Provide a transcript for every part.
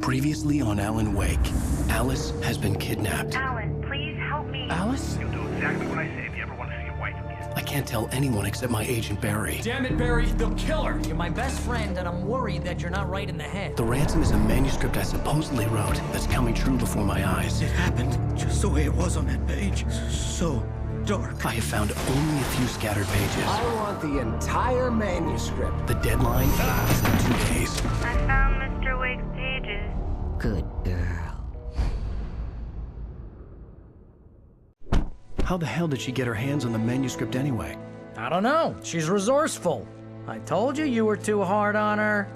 Previously on Alan Wake, Alice has been kidnapped. Alan, please help me. Alice? You'll do exactly what I say if you ever want to see your wife again. I can't tell anyone except my agent Barry. Damn it, Barry, they'll kill her. You're my best friend, and I'm worried that you're not right in the head. The ransom is a manuscript I supposedly wrote that's coming true before my eyes. It happened just the way it was on that page. So dark. I have found only a few scattered pages. I want the entire manuscript. The deadline is in 2 days. I found Mr. Wake's pages. Good girl. How the hell did she get her hands on the manuscript anyway? I don't know. She's resourceful. I told you were too hard on her.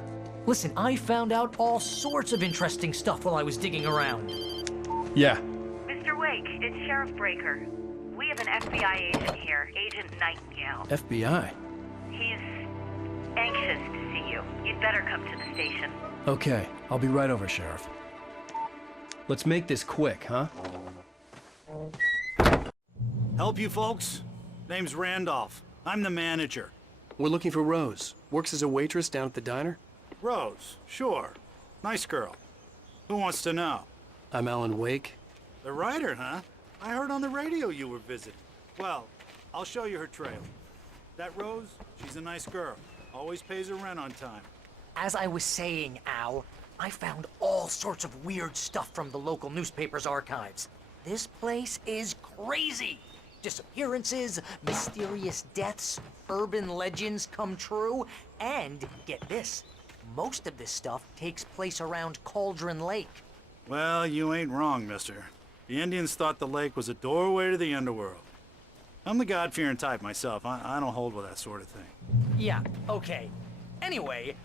Listen, I found out all sorts of interesting stuff while I was digging around. Yeah. Mr. Wake, it's Sheriff Breaker. We have an FBI agent here, Agent Nightingale. FBI? He's anxious to see you. You'd better come to the station. Okay, I'll be right over, Sheriff. Let's make this quick, huh? Help you folks? Name's Randolph. I'm the manager. We're looking for Rose. Works as a waitress down at the diner. Rose, sure. Nice girl. Who wants to know? I'm Alan Wake. The writer, huh? I heard on the radio you were visiting. Well, I'll show you her trailer. That Rose, she's a nice girl. Always pays her rent on time. As I was saying, Al, I found all sorts of weird stuff from the local newspaper's archives. This place is crazy. Disappearances, mysterious deaths, urban legends come true, and get this, most of this stuff takes place around Cauldron Lake. Well, you ain't wrong, mister. The Indians thought the lake was a doorway to the underworld. I'm the God-fearing type myself. I don't hold with that sort of thing. Yeah, okay. Anyway,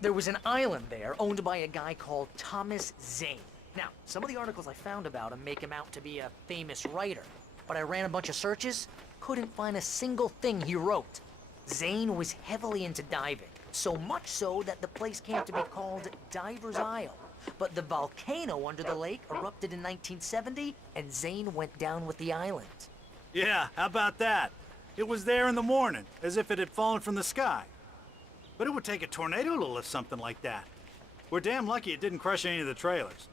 there was an island there owned by a guy called Thomas Zane. Now, some of the articles I found about him make him out to be a famous writer, but I ran a bunch of searches, couldn't find a single thing he wrote. Zane was heavily into diving, so much so that the place came to be called Diver's Isle. But the volcano under the lake erupted in 1970, and Zane went down with the island. Yeah, how about that? It was there in the morning, as if it had fallen from the sky. But it would take a tornado to lift something like that. We're damn lucky it didn't crush any of the trailers.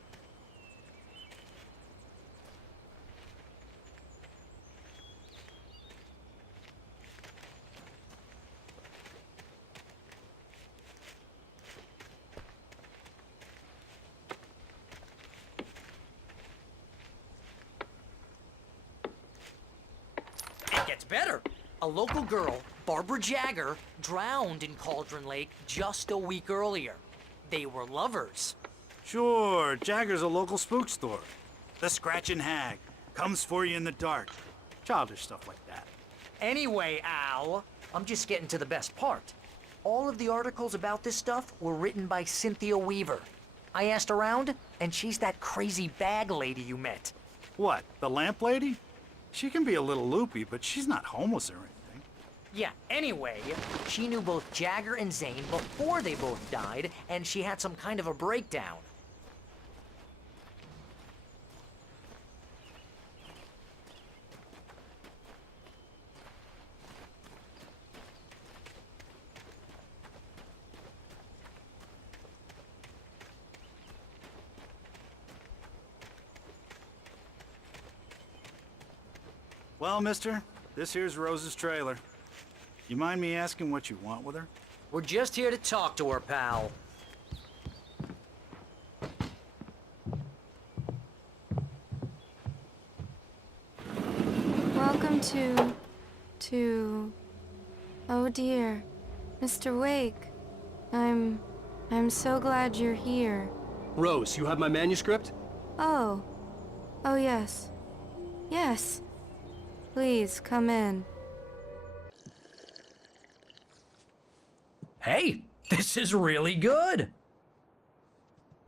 It gets better. A local girl, Barbara Jagger, drowned in Cauldron Lake just a week earlier. They were lovers. Sure, Jagger's a local spook store. The Scratching Hag comes for you in the dark. Childish stuff like that. Anyway, Al, I'm just getting to the best part. All of the articles about this stuff were written by Cynthia Weaver. I asked around, and she's that crazy bag lady you met. What, the lamp lady? She can be a little loopy, but she's not homeless or anything. Yeah, anyway, she knew both Jagger and Zane before they both died, and she had some kind of a breakdown. Well, mister, this here's Rose's trailer. You mind me asking what you want with her? We're just here to talk to her, pal. Welcome to... Oh dear, Mr. Wake. I'm so glad you're here. Rose, you have my manuscript? Oh. Oh yes. Yes. Please, come in. Hey, this is really good.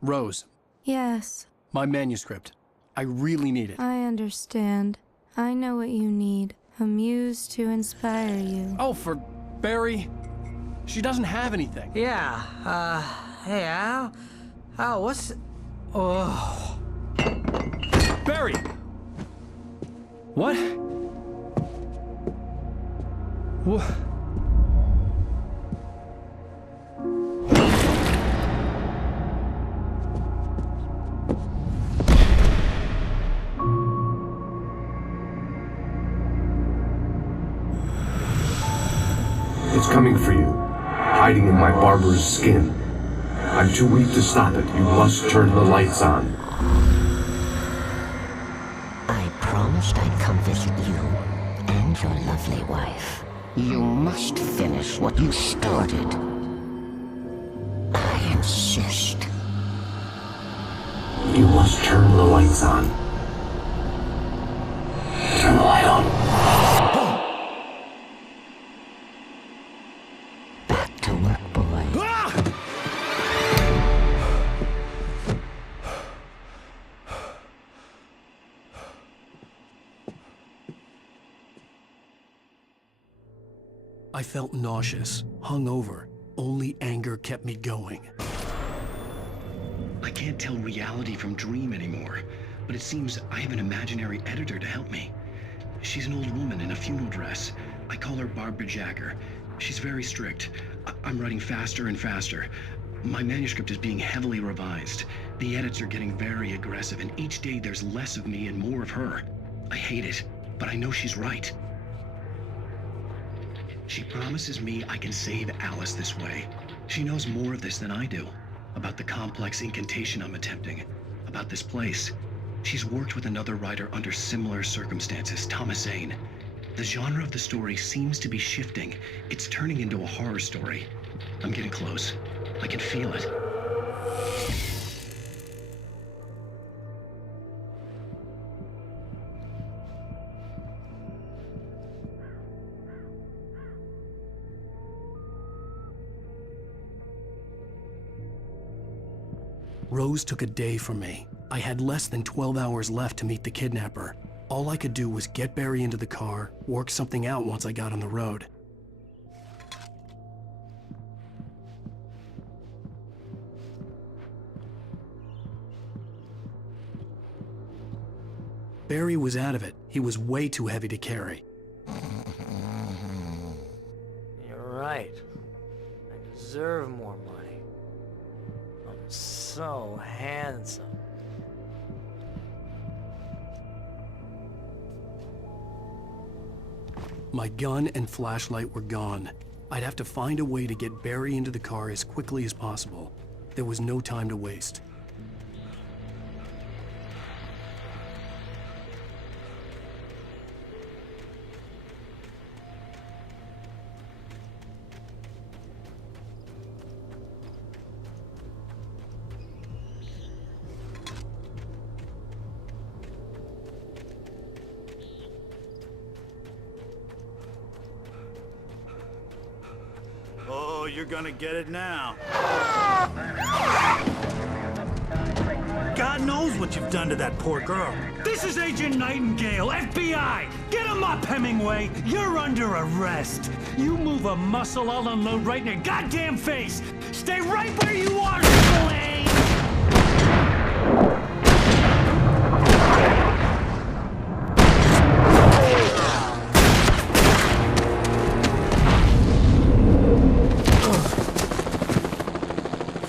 Rose, Yes, my manuscript. I really need it. I understand. I know what you need. A muse to inspire you. Oh, for Barry, she doesn't have anything. Yeah, hey, Al? Al, what's... Oh... Barry! What? What? It's coming for you, hiding in my barber's skin. I'm too weak to stop it. You must turn the lights on. I promised I'd come visit you and your lovely wife. You must finish what you started. I insist. You must turn the lights on. Turn the light on. Back to work, boy. I felt nauseous, hungover. Only anger kept me going. I can't tell reality from dream anymore, but it seems I have an imaginary editor to help me. She's an old woman in a funeral dress. I call her Barbara Jagger. She's very strict. I'm writing faster and faster. My manuscript is being heavily revised. The edits are getting very aggressive, and each day there's less of me and more of her. I hate it, but I know she's right. She promises me I can save Alice this way. She knows more of this than I do. About the complex incantation I'm attempting. About this place. She's worked with another writer under similar circumstances, Thomas Zane. The genre of the story seems to be shifting. It's turning into a horror story. I'm getting close. I can feel it. Rose took a day from me. I had less than 12 hours left to meet the kidnapper. All I could do was get Barry into the car, work something out once I got on the road. Barry was out of it. He was way too heavy to carry. You're right. I deserve more money. I'm so handsome. My gun and flashlight were gone. I'd have to find a way to get Barry into the car as quickly as possible. There was no time to waste. Oh, you're gonna get it now. God knows what you've done to that poor girl. This is Agent Nightingale, FBI! Get him up, Hemingway! You're under arrest! You move a muscle, I'll unload right in your goddamn face! Stay right where you are, Slane!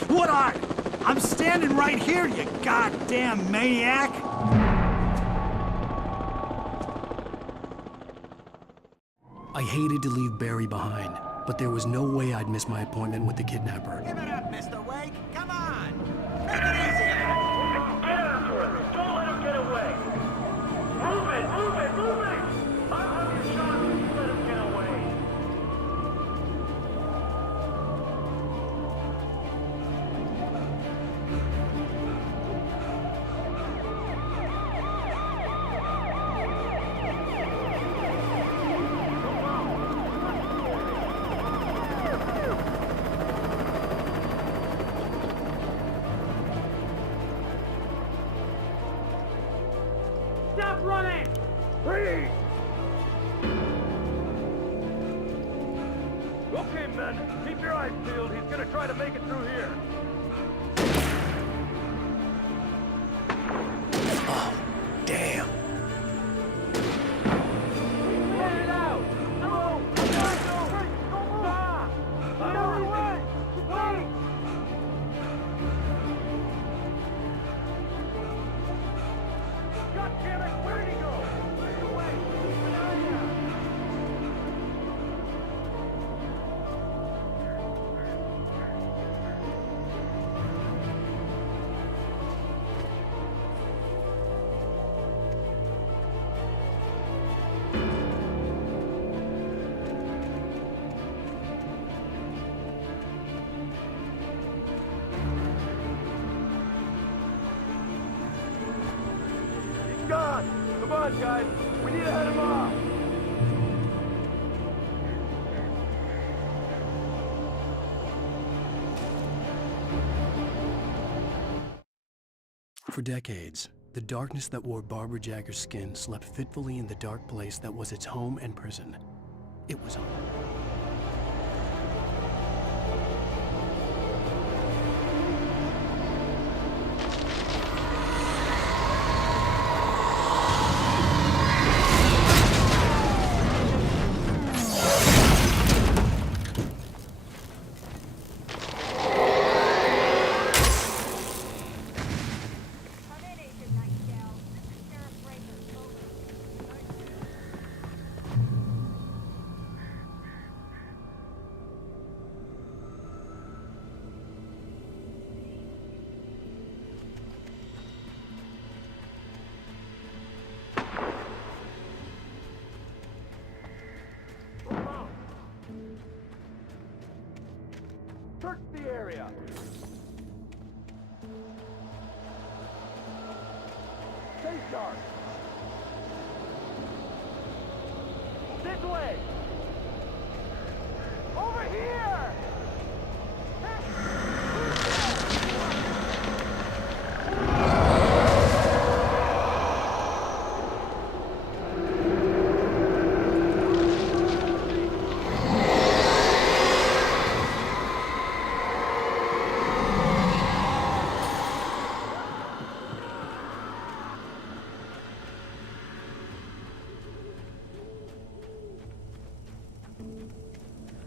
What are you? I'm standing right here, you goddamn maniac! I hated to leave Barry behind, but there was no way I'd miss my appointment with the kidnapper. Give it up, Mr. Wake. Come on. Make it easy. Get after him! Don't let him get away! Move it! Move it! Move it! I'll have you shot if you let him get away! Stop running! Freeze! men. Keep your eyes peeled. He's gonna try to make it through here. Oh, damn. Get it out! No! Stop! No way! Wait! God damn it! Where'd he go? Get away! Keep an eye out! He's gone! Come on, guys! We need to head him off! For decades, the darkness that wore Barbara Jagger's skin slept fitfully in the dark place that was its home and prison. It was home. Search the area! Stay sharp! This way! Over here!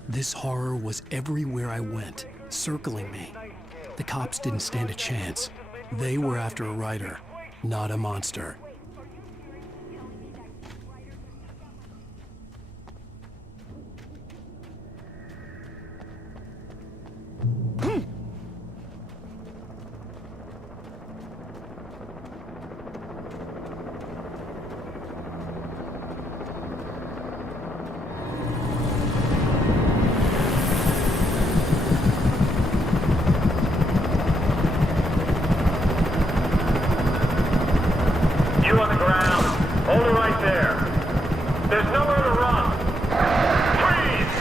This horror was everywhere I went, circling me. The cops didn't stand a chance. They were after a writer, not a monster. You on the ground. Hold it right there. There's nowhere to run. Freeze!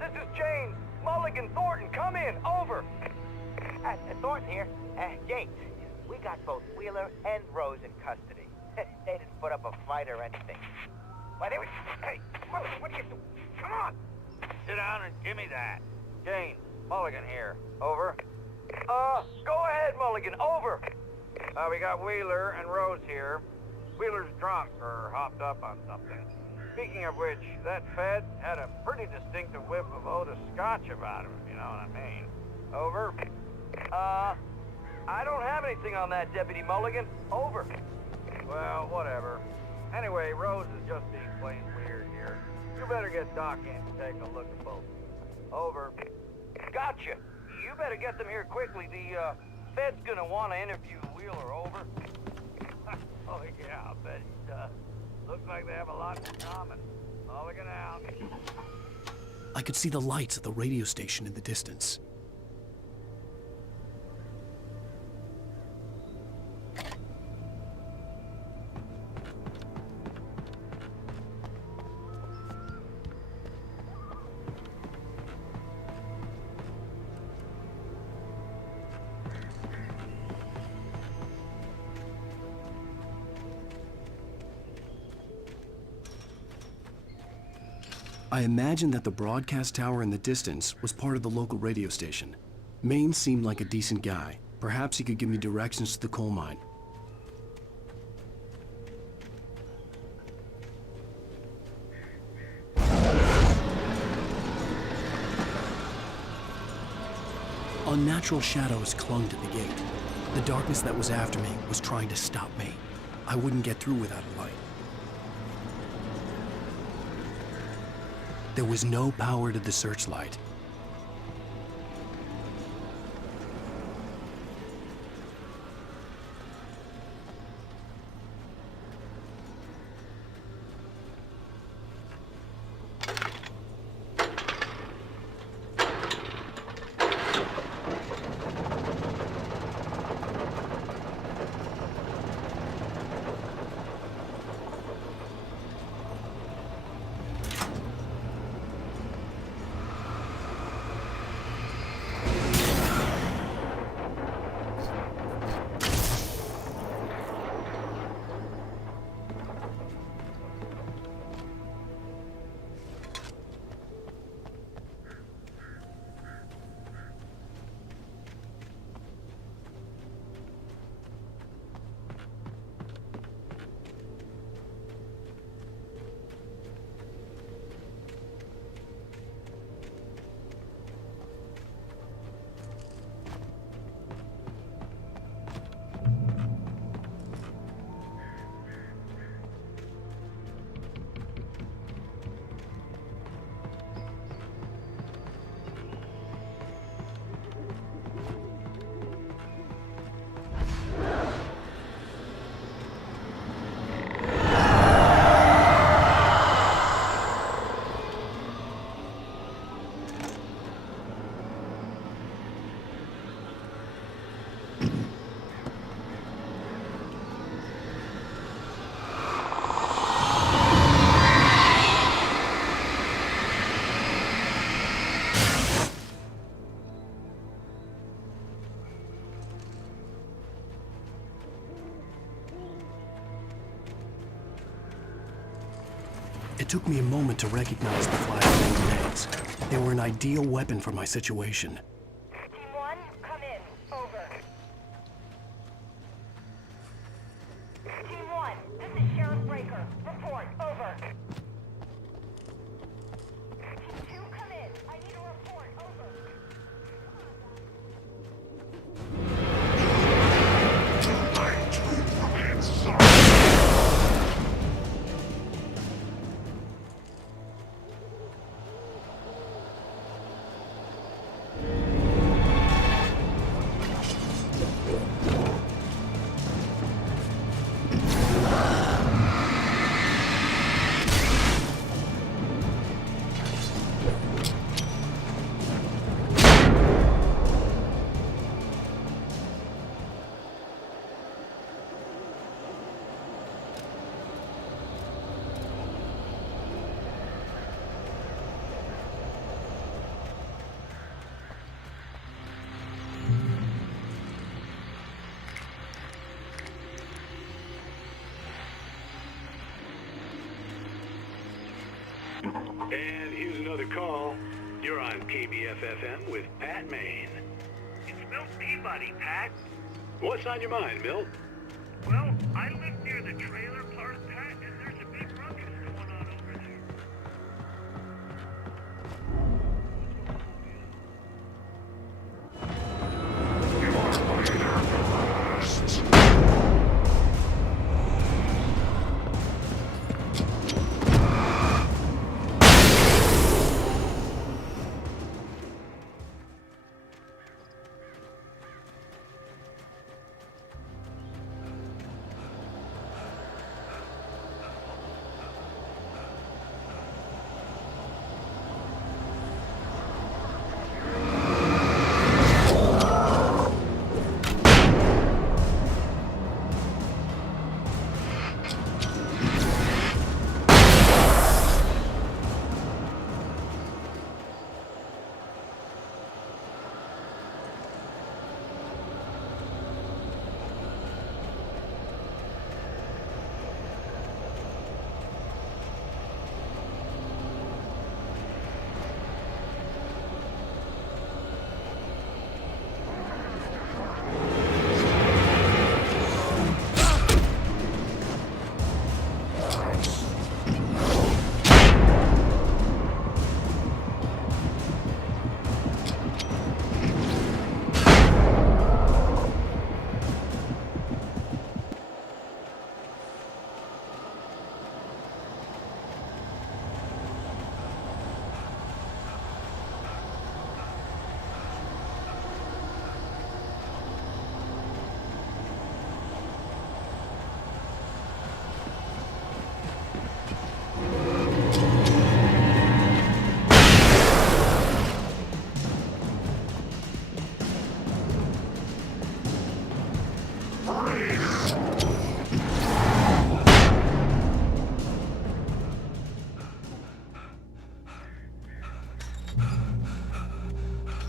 This is James. Mulligan Thornton, come in. Over. Thornton here. Jake, we got both Wheeler and Rose in custody. They didn't put up a fight or anything. Why, they were... Hey, what are you doing? Come on! Sit down and give me that. Jane, Mulligan here. Over. Go ahead, Mulligan. Over. We got Wheeler and Rose here. Wheeler's drunk or hopped up on something. Speaking of which, that Fed had a pretty distinctive whiff of Otis Scotch about him, if you know what I mean. Over. I don't have anything on that, Deputy Mulligan. Over. Well, whatever. Anyway, Rose is just being plain weird here. You better get Doc in to take a look at both. Over. Gotcha. You better get them here quickly. The, Fed's gonna want to interview Wheeler. Over. Oh, yeah, I bet he does. Looks like they have a lot in common. Mulligan out. I could see the lights at the radio station in the distance. I imagined that the broadcast tower in the distance was part of the local radio station. Maine seemed like a decent guy. Perhaps he could give me directions to the coal mine. Unnatural shadows clung to the gate. The darkness that was after me was trying to stop me. I wouldn't get through without a light. There was no power to the searchlight. It took me a moment to recognize the flashbang grenades. They were an ideal weapon for my situation. Team 1, come in. Over. Team 1, this is Sheriff Breaker. Report. Over. Team 2, come in. I need a report. Over. And here's another call. You're on KBFFM with Pat Maine. It's Milt Peabody, Pat. What's on your mind, Milt? Well, I live near the trailer park, Pat, and there's a big ruckus going on over there.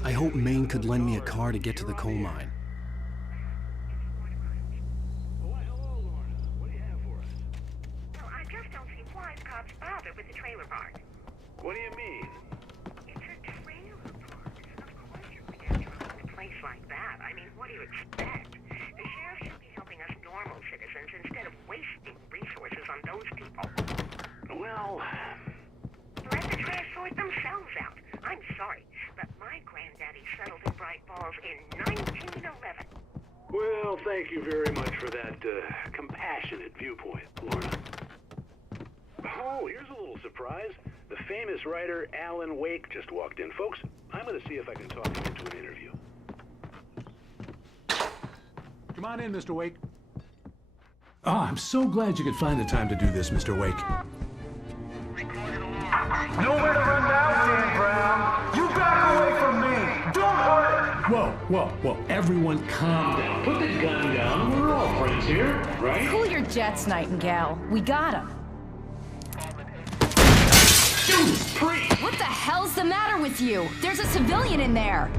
I hoped Maine could lend me a car to get to the coal mine. Well, I just don't see why the cops bother with the trailer park. What do you mean? It's a trailer park. Of course you would have to run a place like that. I mean, what do you expect? The sheriff should be helping us normal citizens instead of wasting resources on those people. Well... Let the trash sort themselves out. I'm sorry, but my granddaddy settled in Bright Falls in 1911. Well, thank you very much for that compassionate viewpoint, Lorna. Oh, here's a little surprise. The famous writer Alan Wake just walked in. Folks, I'm going to see if I can talk him into an interview. Come on in, Mr. Wake. Oh, I'm so glad you could find the time to do this, Mr. Wake. Nowhere to run now, Dan Brown. You back away from me. Don't hurt. Whoa. Everyone calm down. Put the gun down. We're all friends here, right? Cool your jets, Nightingale. We got him. Judas Priest! What the hell's the matter with you? There's a civilian in there.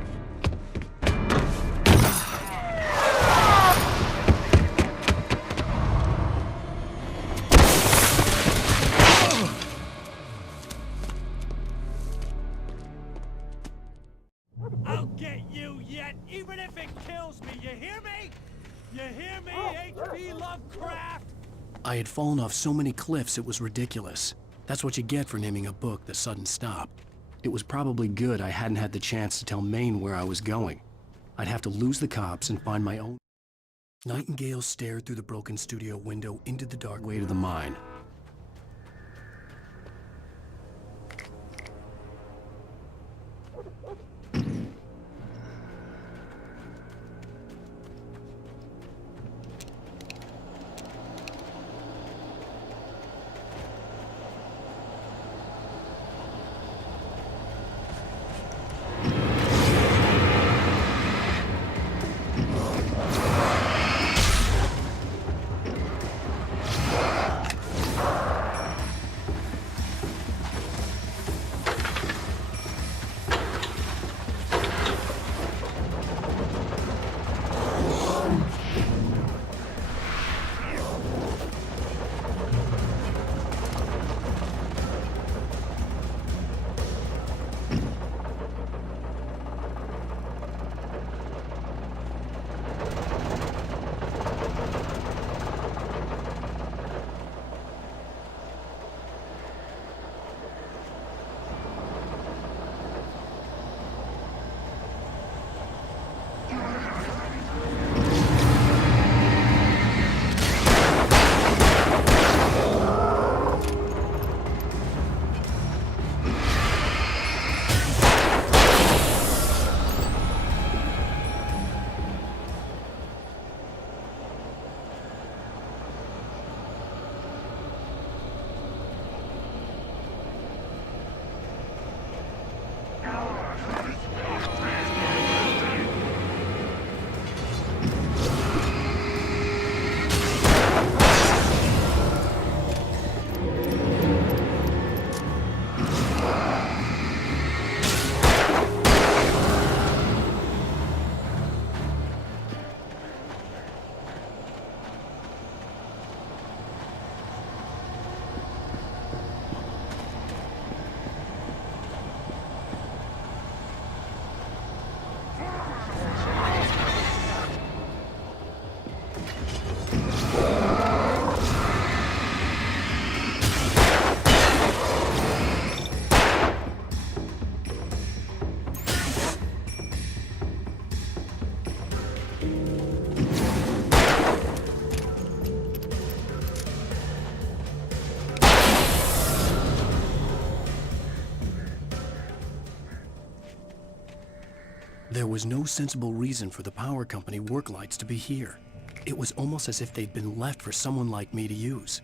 I'll get you yet, even if it kills me. You hear me? You hear me, H.P. Lovecraft? I had fallen off so many cliffs it was ridiculous. That's what you get for naming a book The Sudden Stop. It was probably good I hadn't had the chance to tell Maine where I was going. I'd have to lose the cops and find my own. Nightingale stared through the broken studio window into the dark way to the mine. There was no sensible reason for the power company work lights to be here. It was almost as if they'd been left for someone like me to use.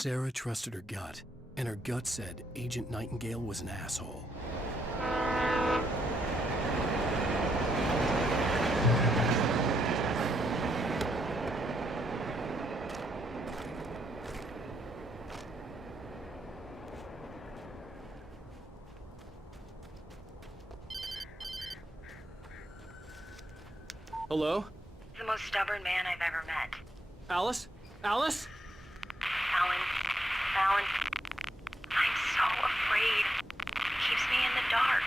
Sarah trusted her gut, and her gut said Agent Nightingale was an asshole. Hello? The most stubborn man I've ever met. Alice? Alice? Alan, I'm so afraid. Keeps me in the dark.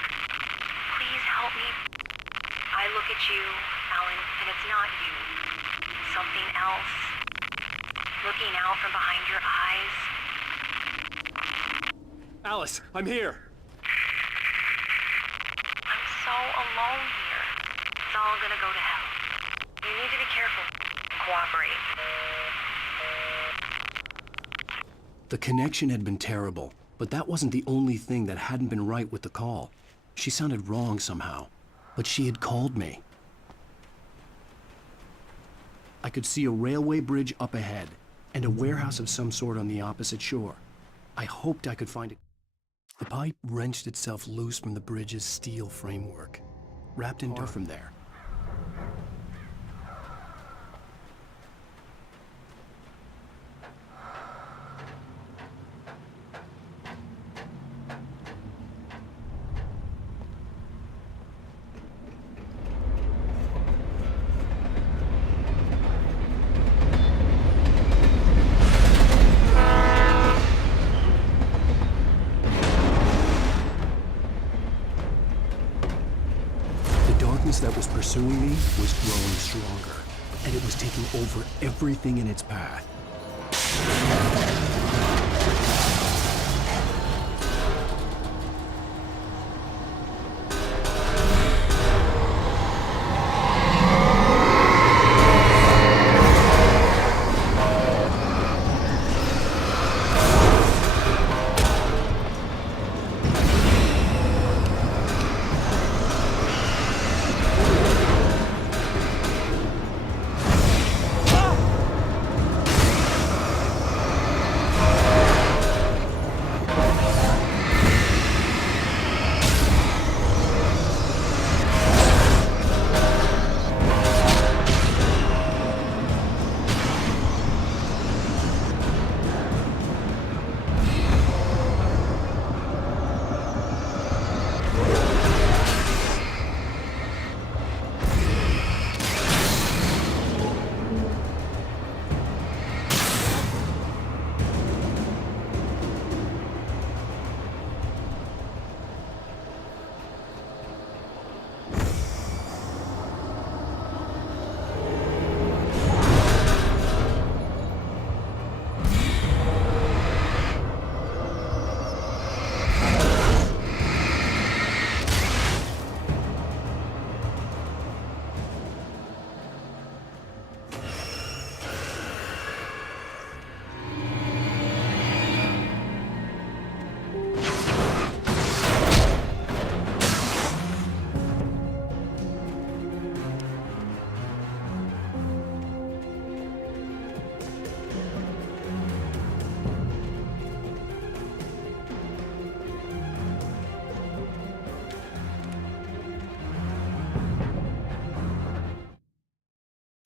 Please help me. I look at you, Alan, and it's not you. Something else. Looking out from behind your eyes. Alice, I'm here. I'm so alone here. it's all gonna go to hell. You need to be careful. Cooperate. The connection had been terrible, but that wasn't the only thing that hadn't been right with the call. She sounded wrong somehow, but she had called me. I could see a railway bridge up ahead, and a warehouse of some sort on the opposite shore. I hoped I could find it. The pipe wrenched itself loose from the bridge's steel framework, wrapped in dirt from there. That was pursuing me was growing stronger, and it was taking over everything in its path.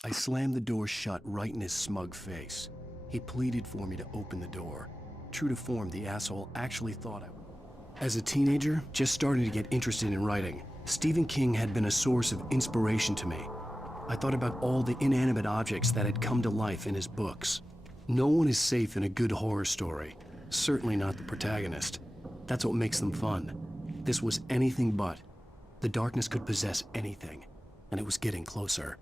I slammed the door shut right in his smug face. He pleaded for me to open the door. True to form, the asshole actually thought I would. As a teenager, just starting to get interested in writing, Stephen King had been a source of inspiration to me. I thought about all the inanimate objects that had come to life in his books. No one is safe in a good horror story. Certainly not the protagonist. That's what makes them fun. This was anything but. The darkness could possess anything, and it was getting closer.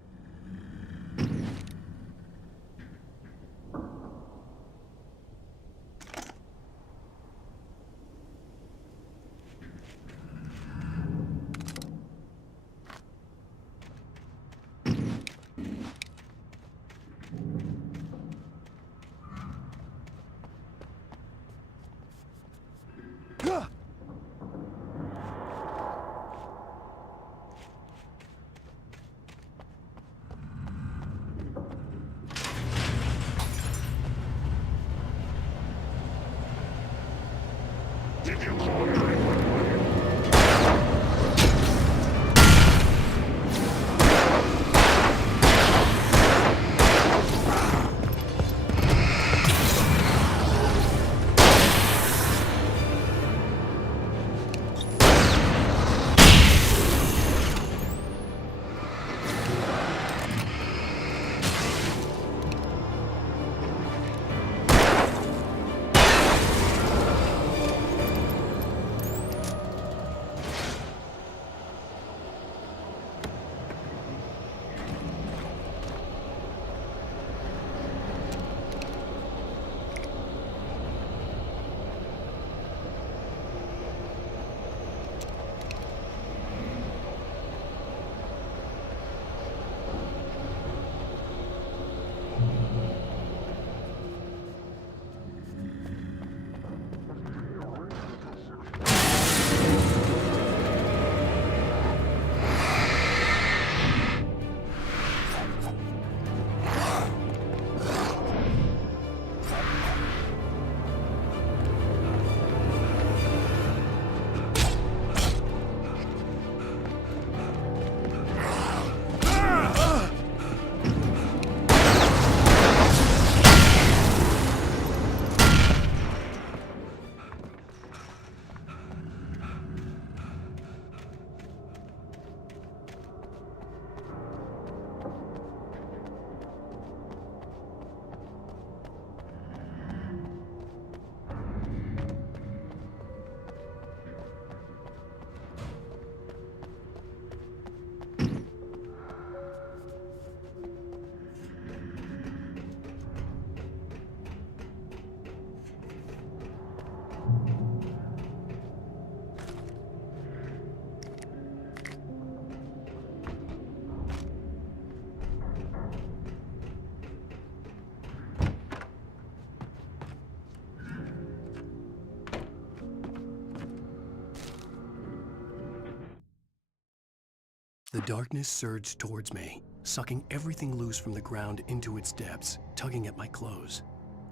The darkness surged towards me, sucking everything loose from the ground into its depths, tugging at my clothes.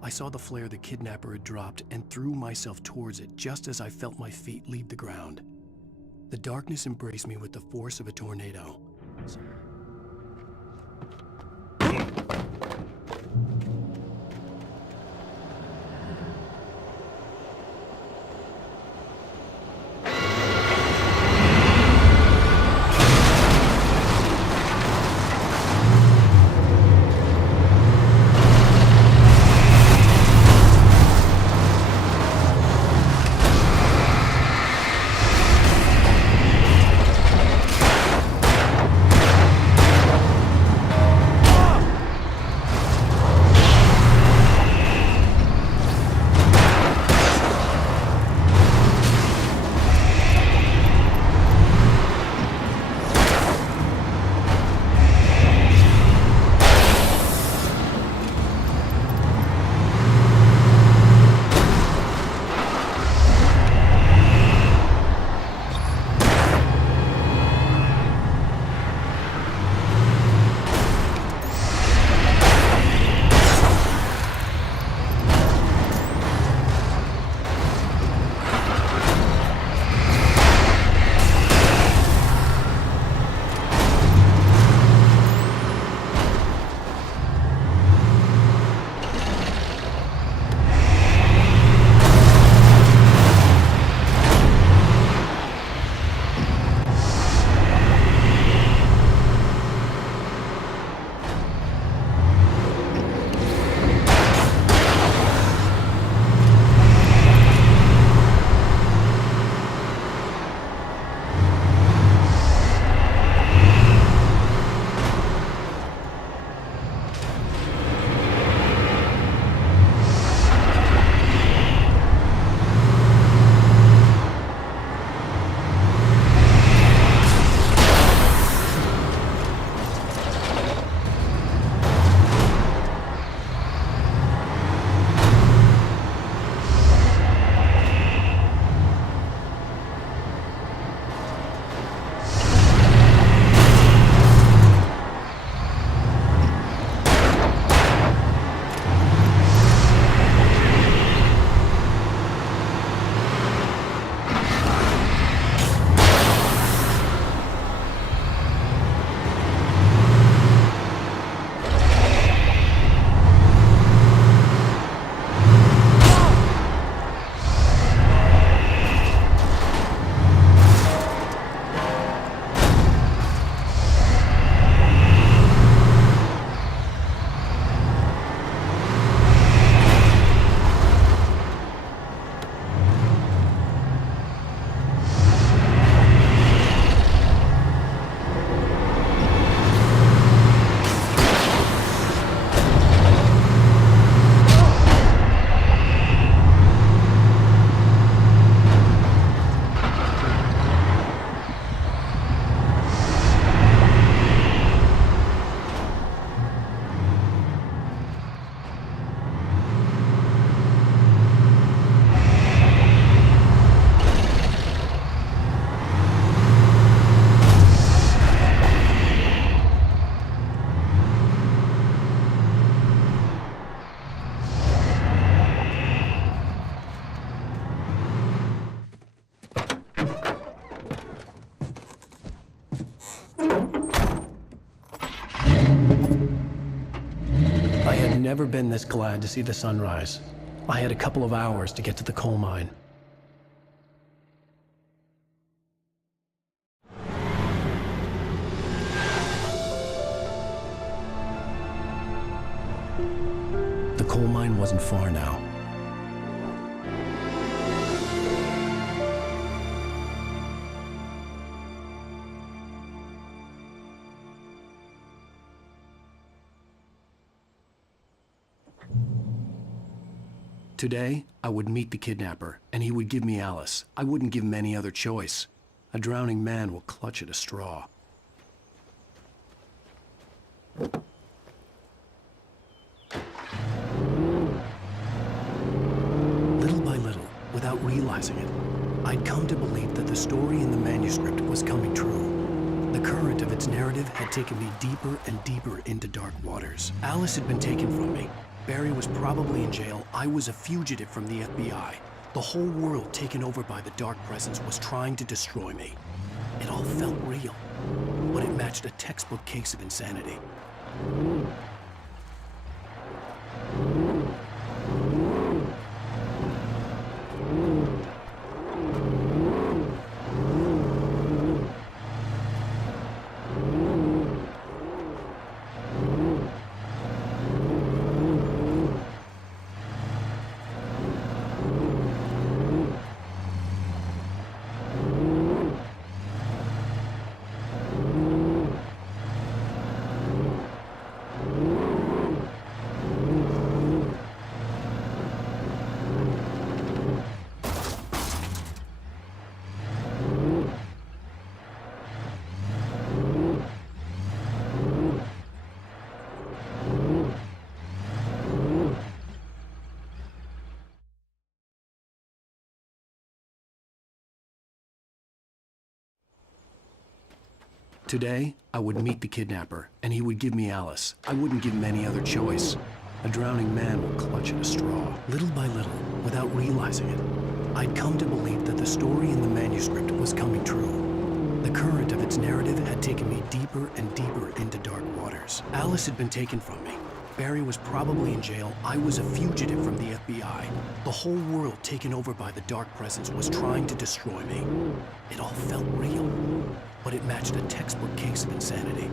I saw the flare the kidnapper had dropped and threw myself towards it just as I felt my feet leave the ground. The darkness embraced me with the force of a tornado. Never been this glad to see the sunrise. I had a couple of hours to get to the coal mine. The coal mine wasn't far now. Today, I would meet the kidnapper, and he would give me Alice. I wouldn't give him any other choice. A drowning man will clutch at a straw. Little by little, without realizing it, I'd come to believe that the story in the manuscript was coming true. The current of its narrative had taken me deeper and deeper into dark waters. Alice had been taken from me. Barry was probably in jail. I was a fugitive from the FBI. The whole world taken over by the dark presence was trying to destroy me. It all felt real, but it matched a textbook case of insanity. Today, I would meet the kidnapper, and he would give me Alice. I wouldn't give him any other choice. A drowning man will clutch at a straw. Little by little, without realizing it, I'd come to believe that the story in the manuscript was coming true. The current of its narrative had taken me deeper and deeper into dark waters. Alice had been taken from me. Barry was probably in jail. I was a fugitive from the FBI. The whole world taken over by the dark presence was trying to destroy me. It all felt real, but it matched a textbook case of insanity.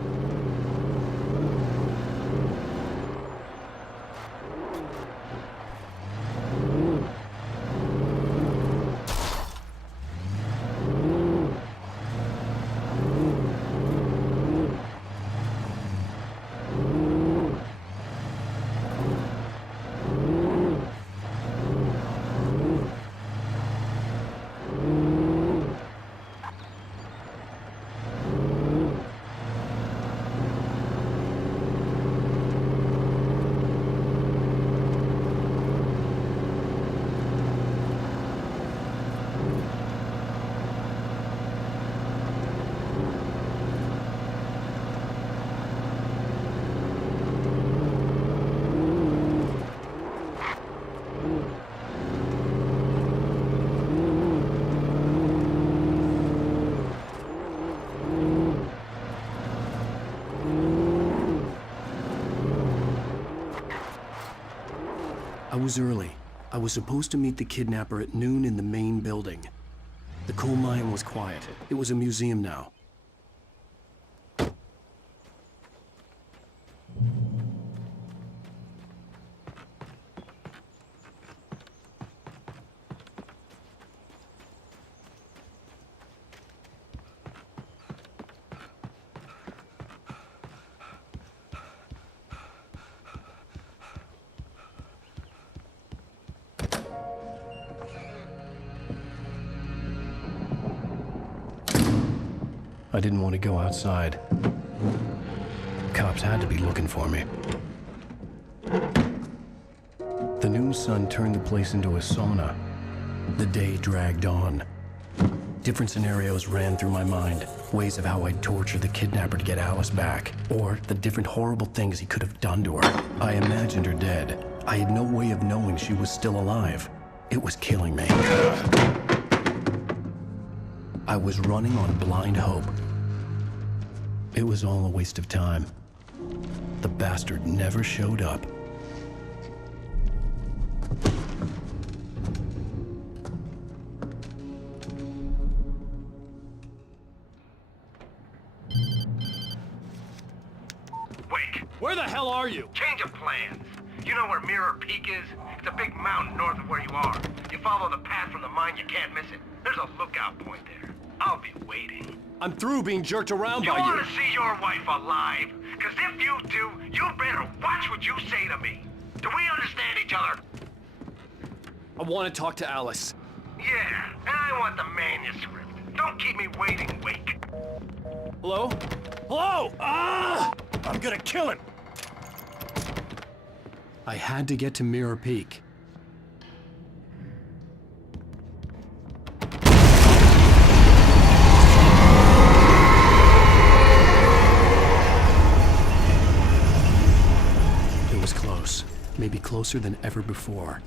I was early. I was supposed to meet the kidnapper at noon in the main building. The coal mine was quiet. It was a museum now. I didn't want to go outside. Cops had to be looking for me. The noon sun turned the place into a sauna. The day dragged on. Different scenarios ran through my mind. Ways of how I'd torture the kidnapper to get Alice back. Or the different horrible things he could have done to her. I imagined her dead. I had no way of knowing she was still alive. It was killing me. I was running on blind hope. It was all a waste of time. The bastard never showed up. Wake! Where the hell are you? Change of plans. You know where Mirror Peak is? It's a big mountain north of where you are. You follow the path from the mine, you can't miss it. There's a lookout point there. I'll be waiting. I'm through being jerked around by you. You want to see your wife alive? Because if you do, you better watch what you say to me. Do we understand each other? I want to talk to Alice. Yeah, and I want the manuscript. Don't keep me waiting, Wake. Hello? Hello! Ah! I'm gonna kill him! I had to get to Mirror Peak. closer than ever before.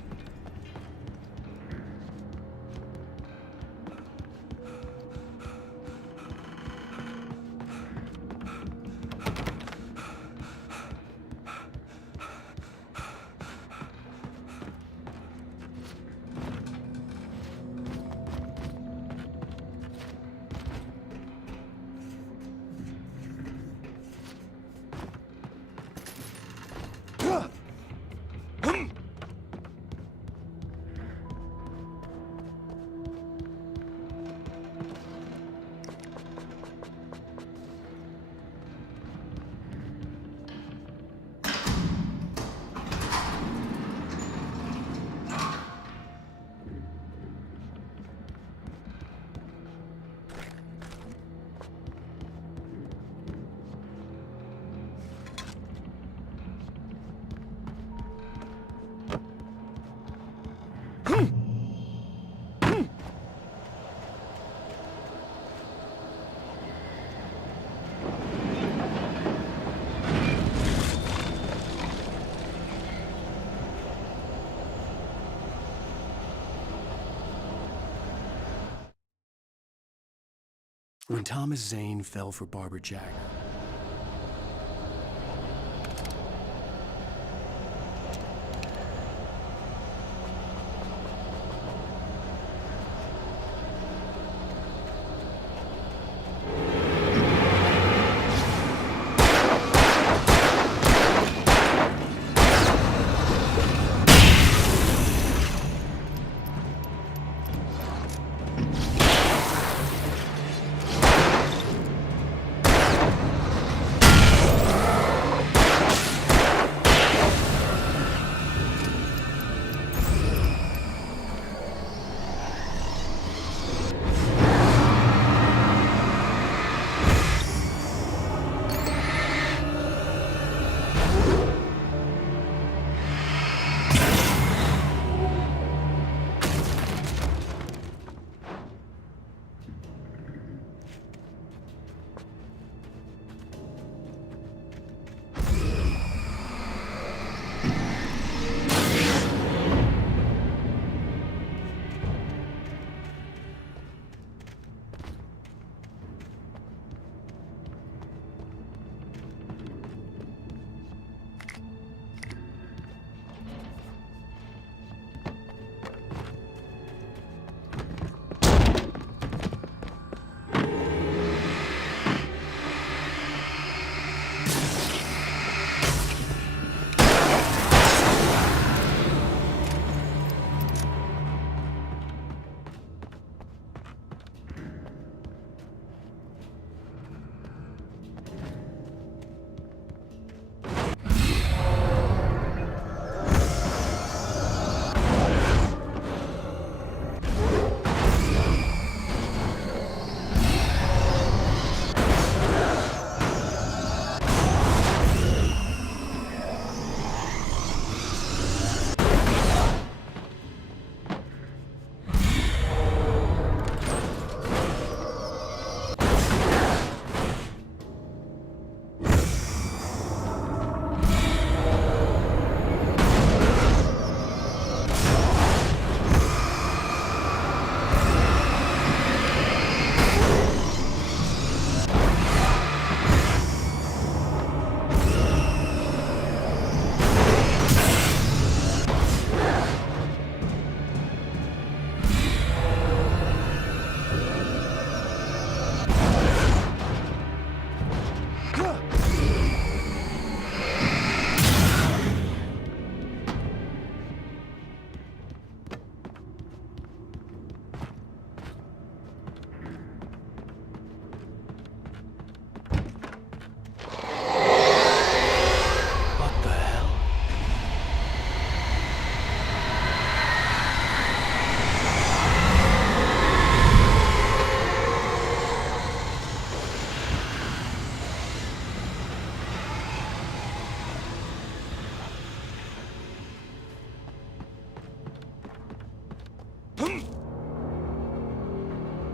When Thomas Zane fell for Barbara Jagah,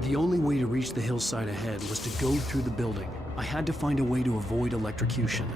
The only way to reach the hillside ahead was to go through the building. I had to find a way to avoid electrocution.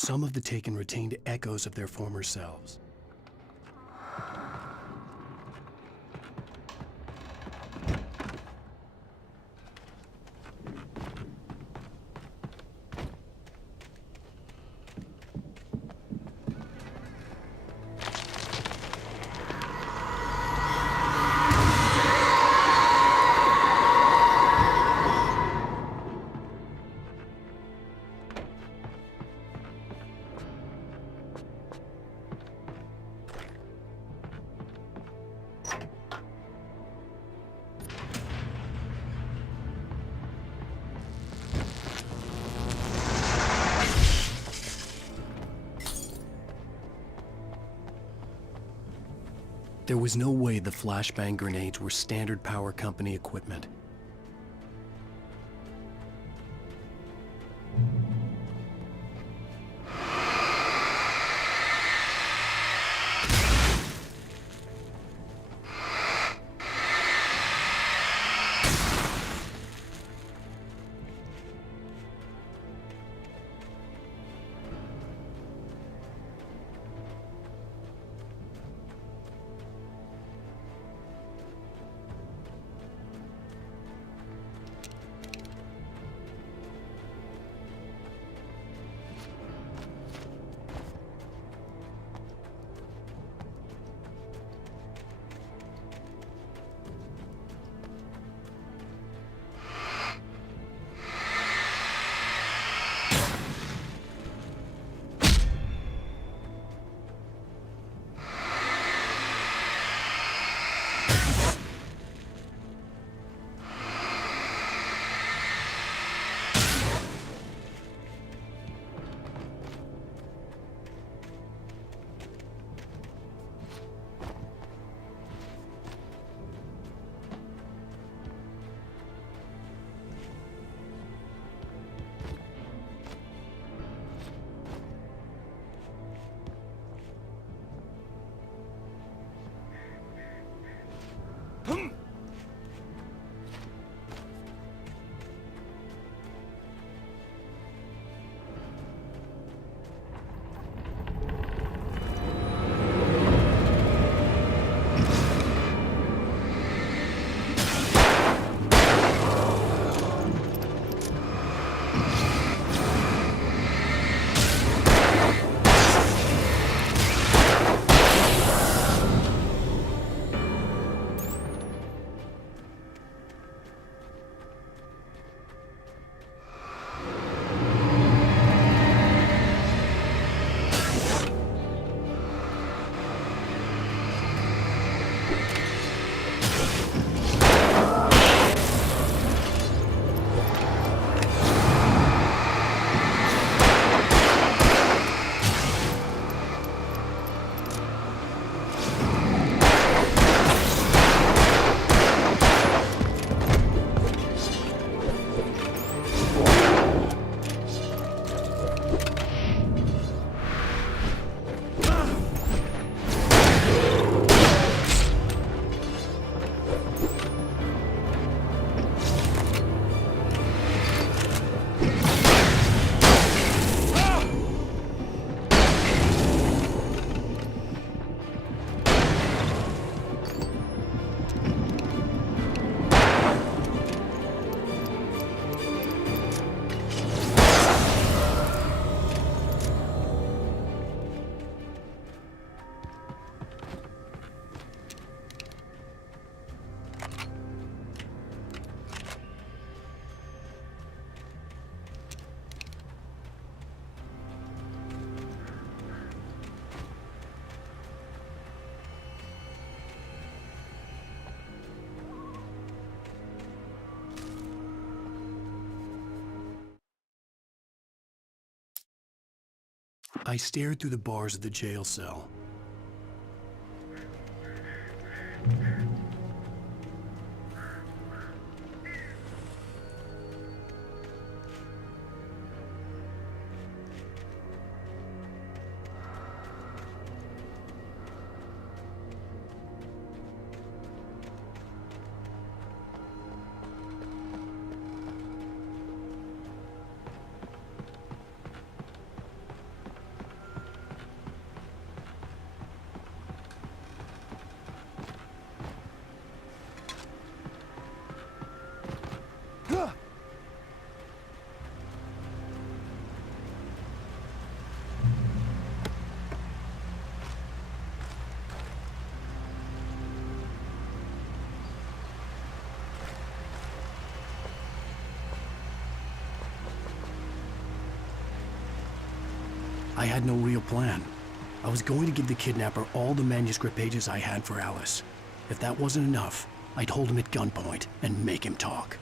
Some of the taken retained echoes of their former selves. There was no way the flashbang grenades were standard power company equipment. I stared through the bars of the jail cell. I had no real plan. I was going to give the kidnapper all the manuscript pages I had for Alice. If that wasn't enough, I'd hold him at gunpoint and make him talk.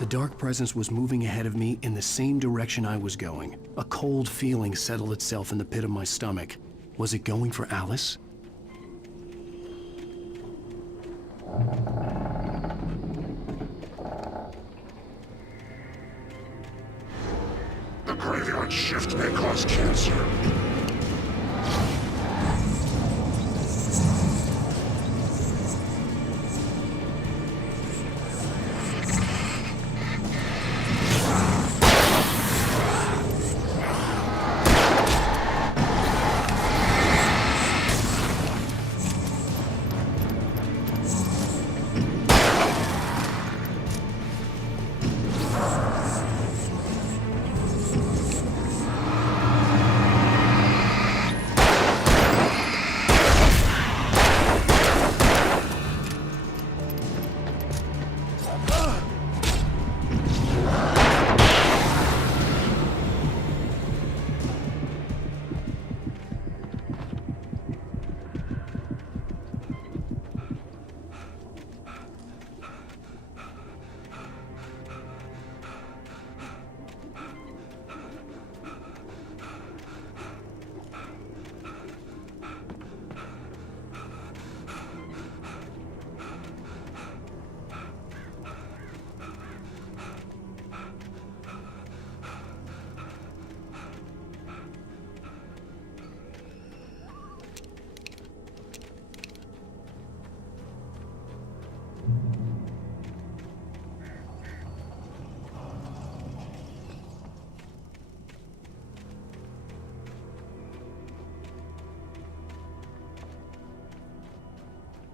The dark presence was moving ahead of me in the same direction I was going. A cold feeling settled itself in the pit of my stomach. Was it going for Alice? The graveyard shift may cause cancer.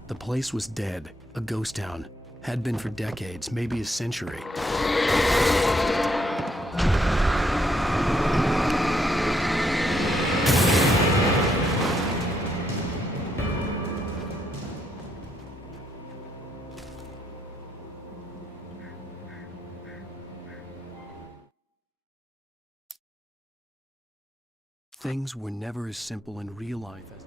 The place was dead, a ghost town. Had been for decades, maybe a century. Things were never as simple in real life as...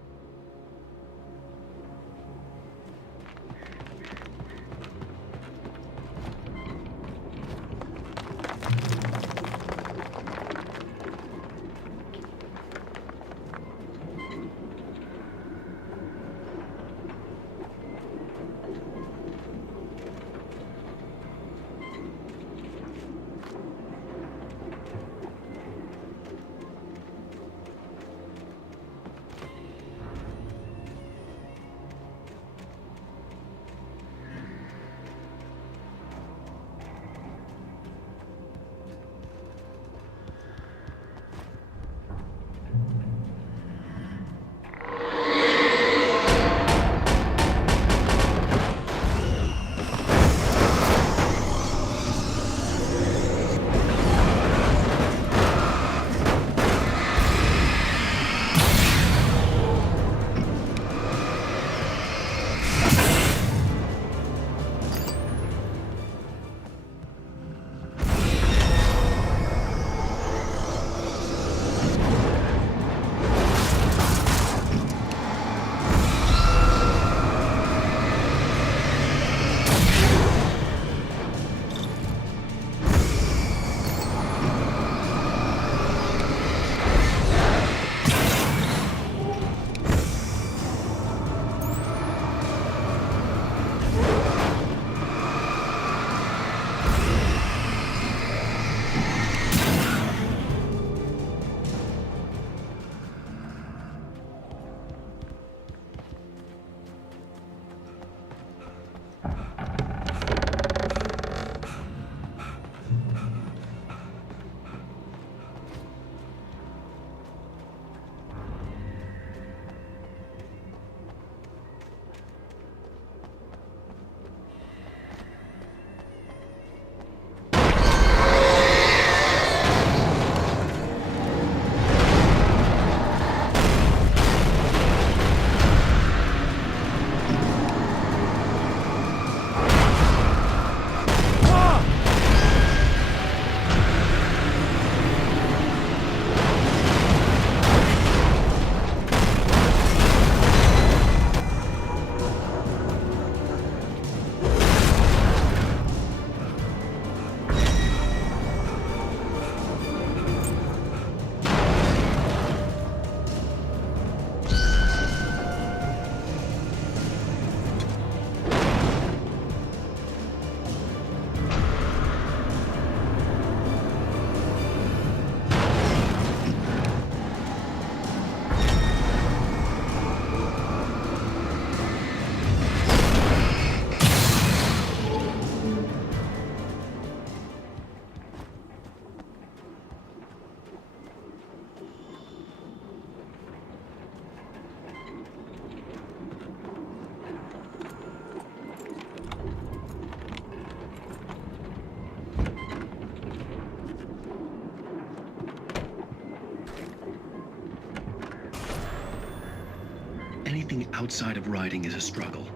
Anything outside of riding is a struggle.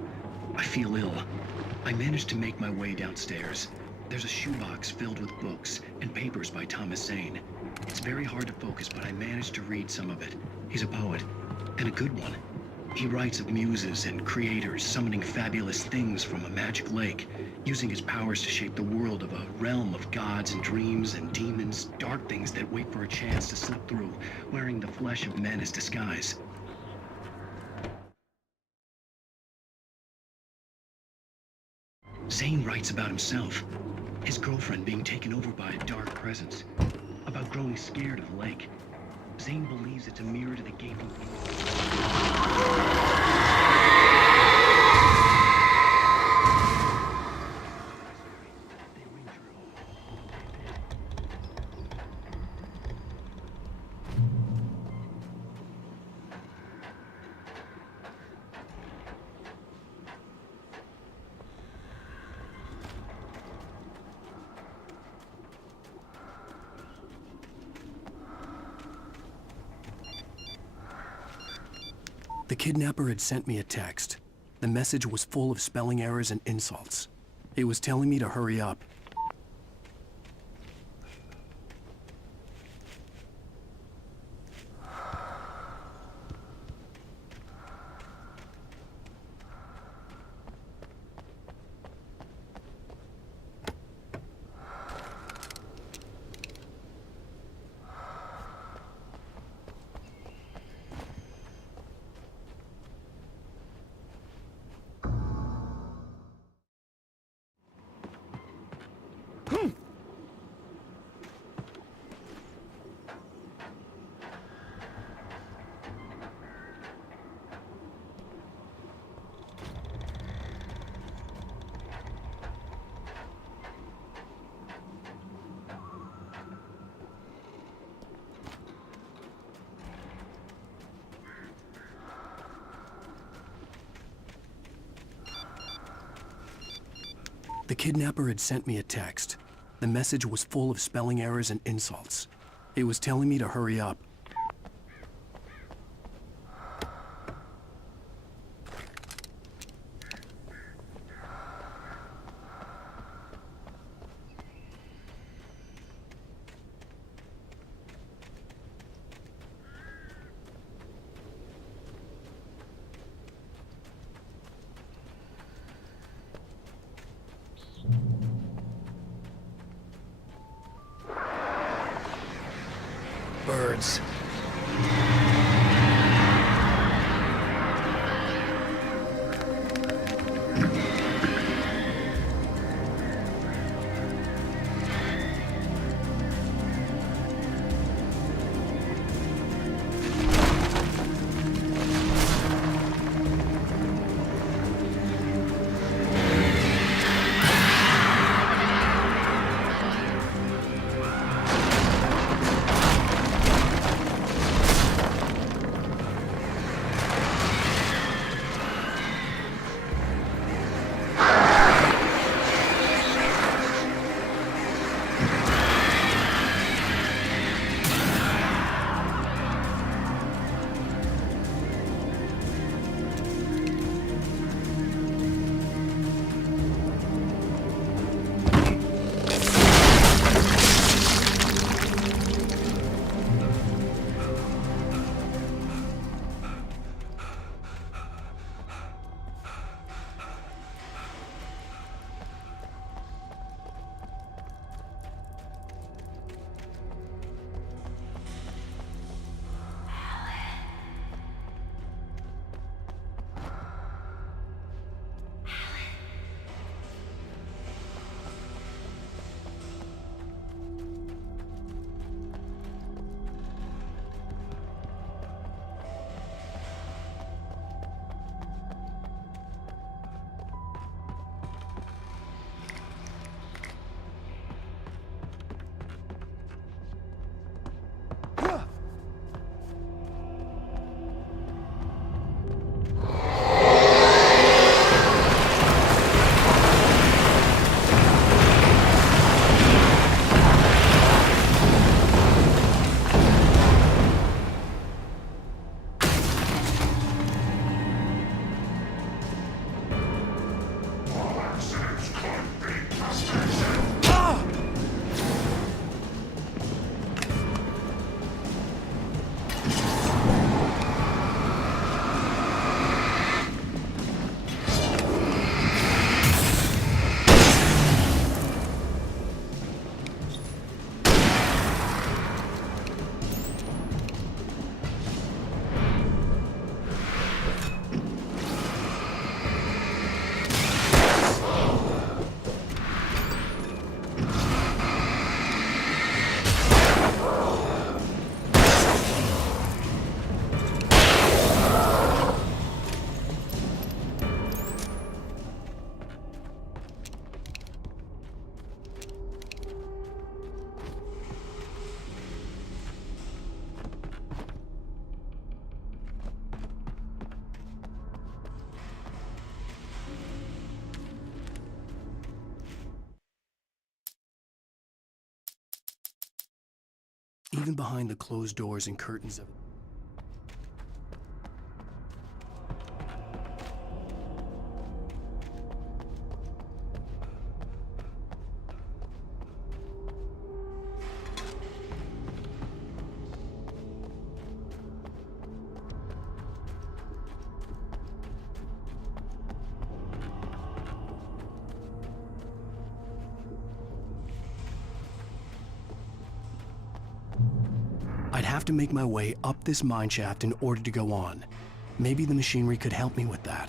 I feel ill. I managed to make my way downstairs. There's a shoebox filled with books and papers by Thomas Zane. It's very hard to focus, but I managed to read some of it. He's a poet, and a good one. He writes of muses and creators summoning fabulous things from a magic lake, using his powers to shape the world of a realm of gods and dreams and demons, dark things that wait for a chance to slip through, wearing the flesh of men as disguise. Zane writes about himself, his girlfriend being taken over by a dark presence, about growing scared of the lake. Zane believes it's a mirror to the gaping The kidnapper had sent me a text. The message was full of spelling errors and insults. It was telling me to hurry up. The kidnapper had sent me a text. The message was full of spelling errors and insults. It was telling me to hurry up. Birds. Even behind the closed doors and curtains of have to make my way up this mine shaft in order to go on. Maybe the machinery could help me with that.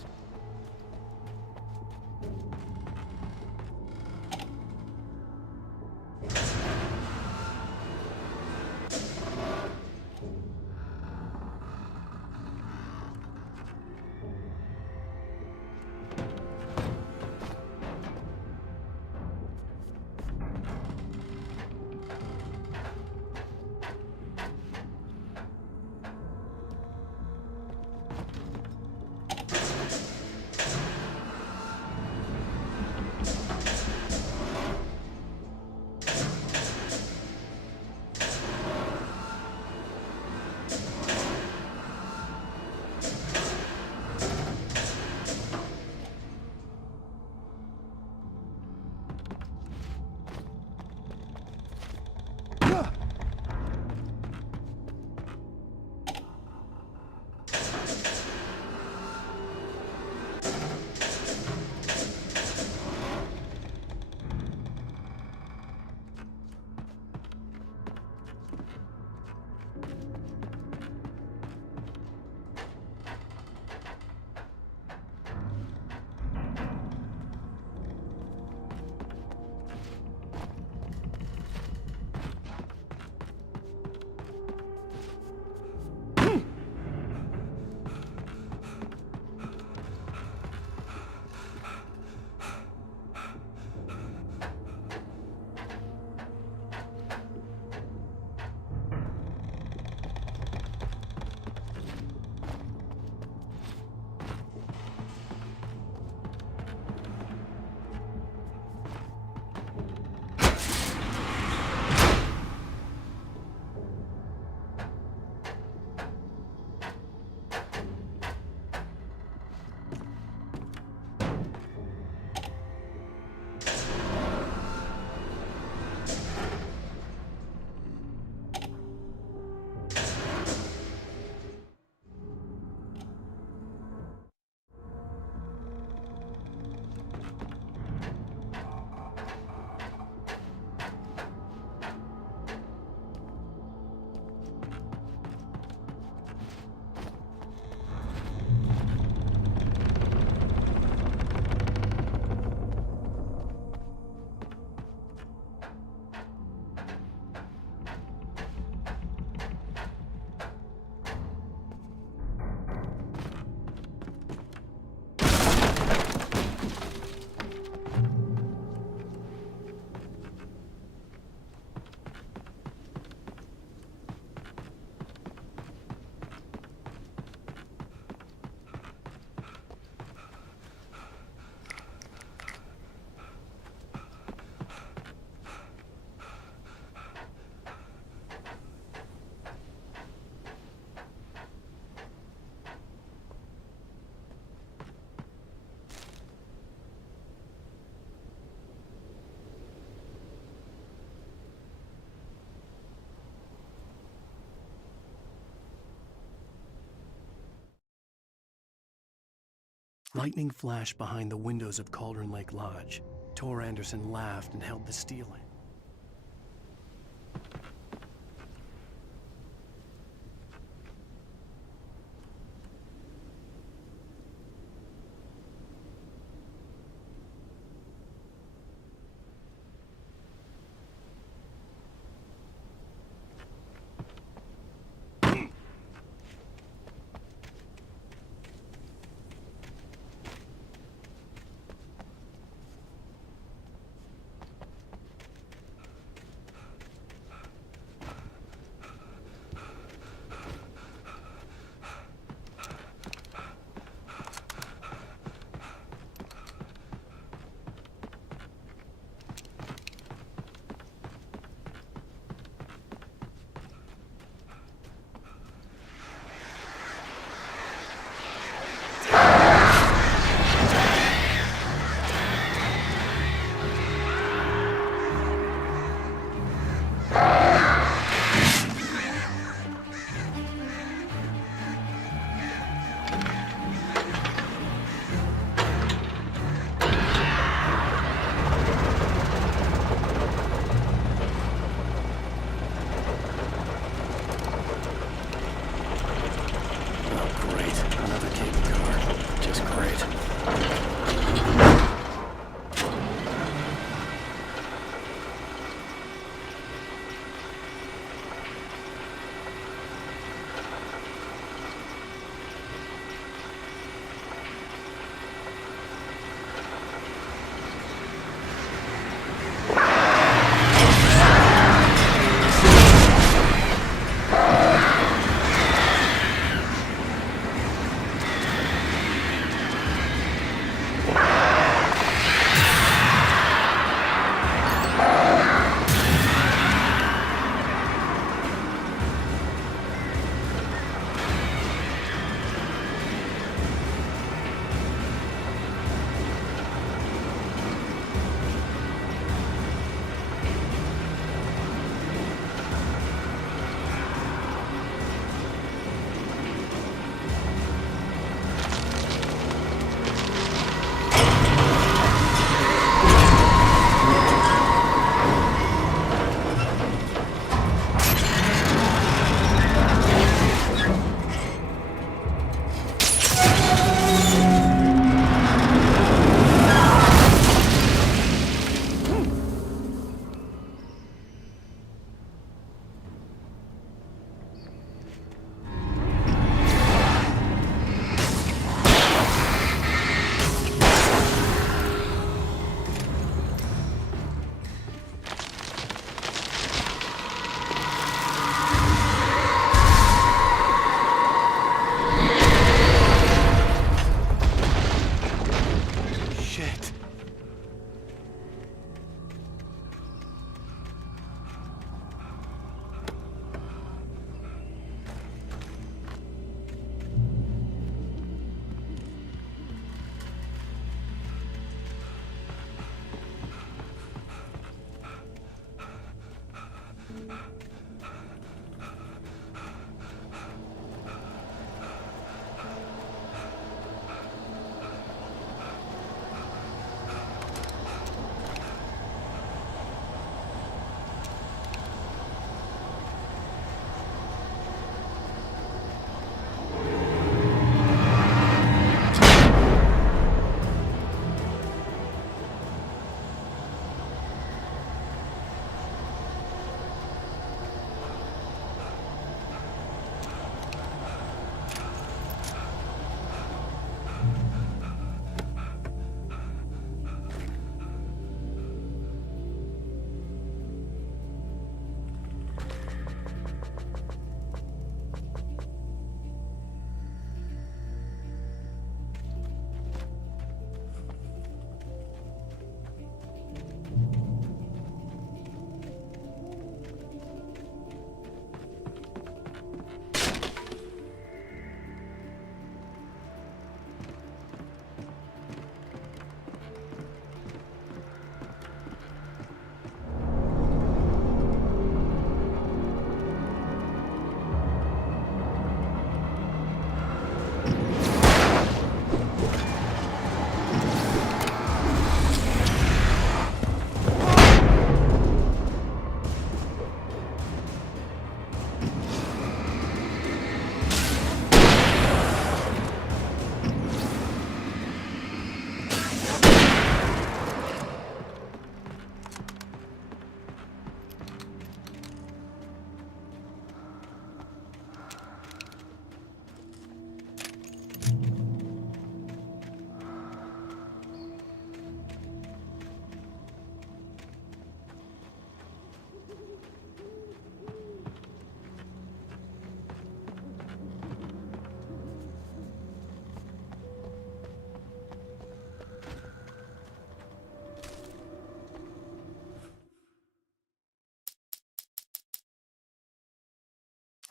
Lightning flashed behind the windows of Cauldron Lake Lodge. Tor Anderson laughed and held the steel in.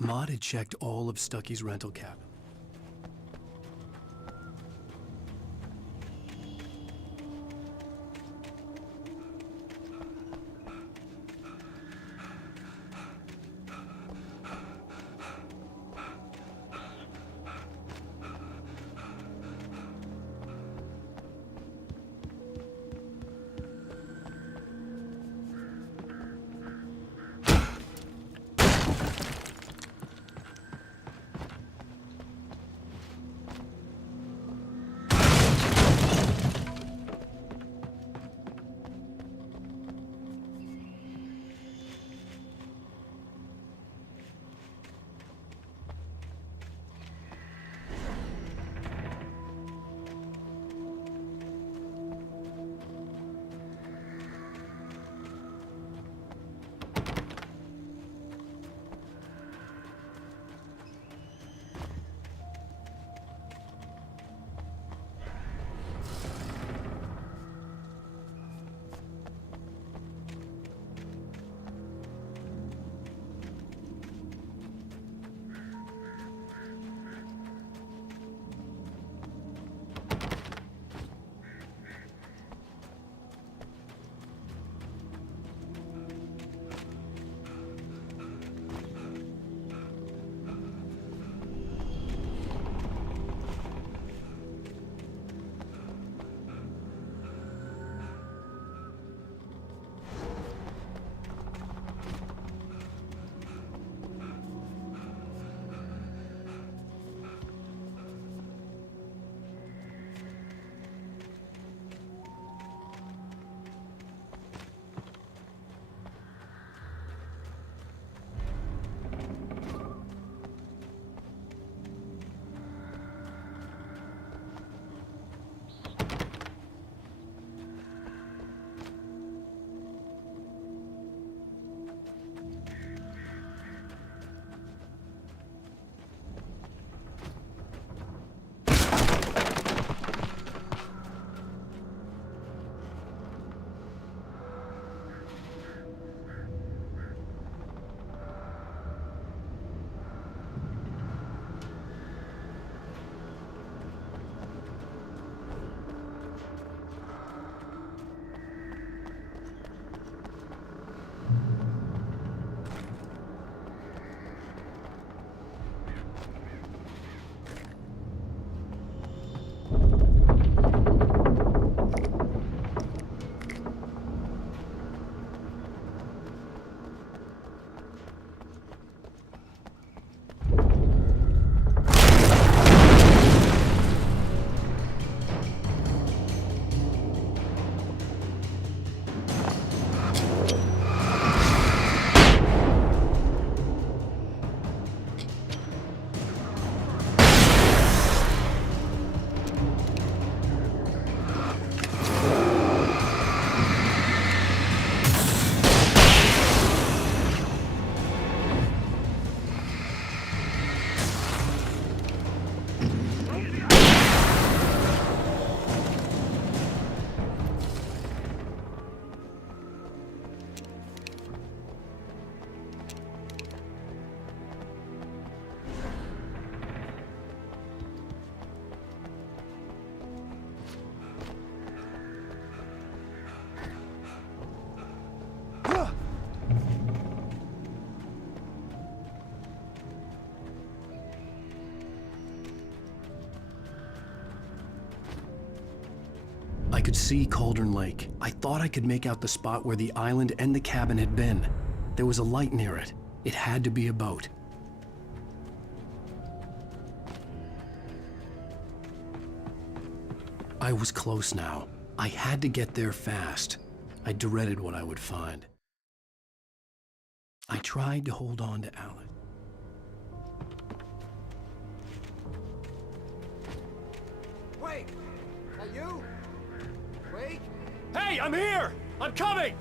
Maud had checked all of Stucky's rental cabin. I could see Cauldron Lake. I thought I could make out the spot where the island and the cabin had been. There was a light near it. It had to be a boat. I was close now. I had to get there fast. I dreaded what I would find. I tried to hold on to Alan. Wait! Are you? Wait! Hey, I'm here! I'm coming!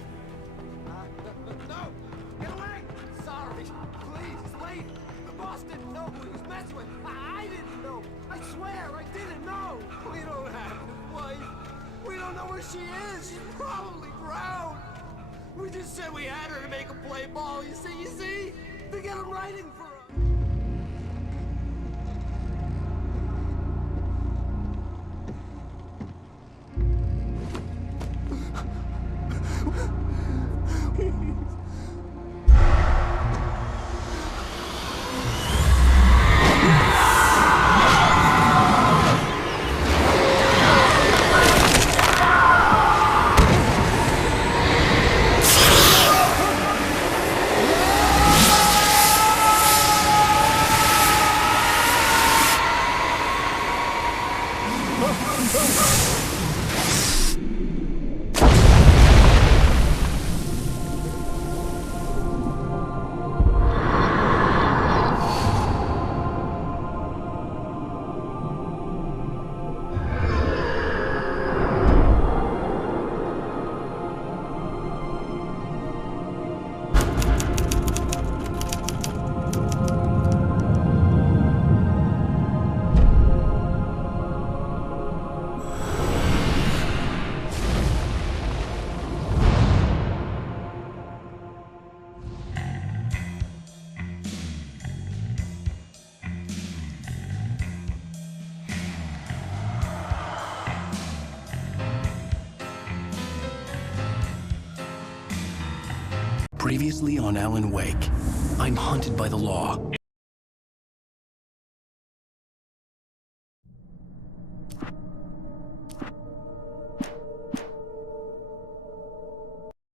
No! Get away! Sorry. Please, it's late. The boss didn't know who he was messing with. I didn't know. I swear, I didn't know. We don't have his wife. We don't know where she is. She's probably drowned. We just said we had her to make him play ball. You see? To get him writing for us. Previously on Alan Wake, I'm hunted by the law.